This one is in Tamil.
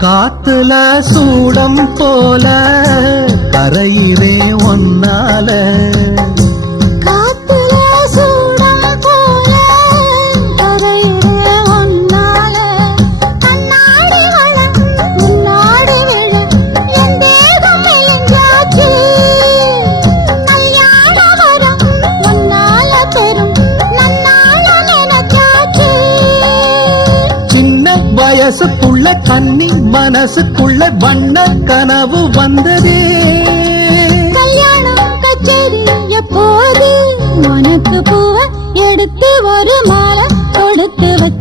காத்துல சூடம் போல கரையிலே ஒன்னால வயசுக்குள்ள கன்னி மனசுக்குள்ள வண்ண கனவு வந்ததே. கல்யாணம் கச்சேரி எப்போது உனக்கு பூவ எடுத்து ஒரு மாலை கொடுத்து வச்ச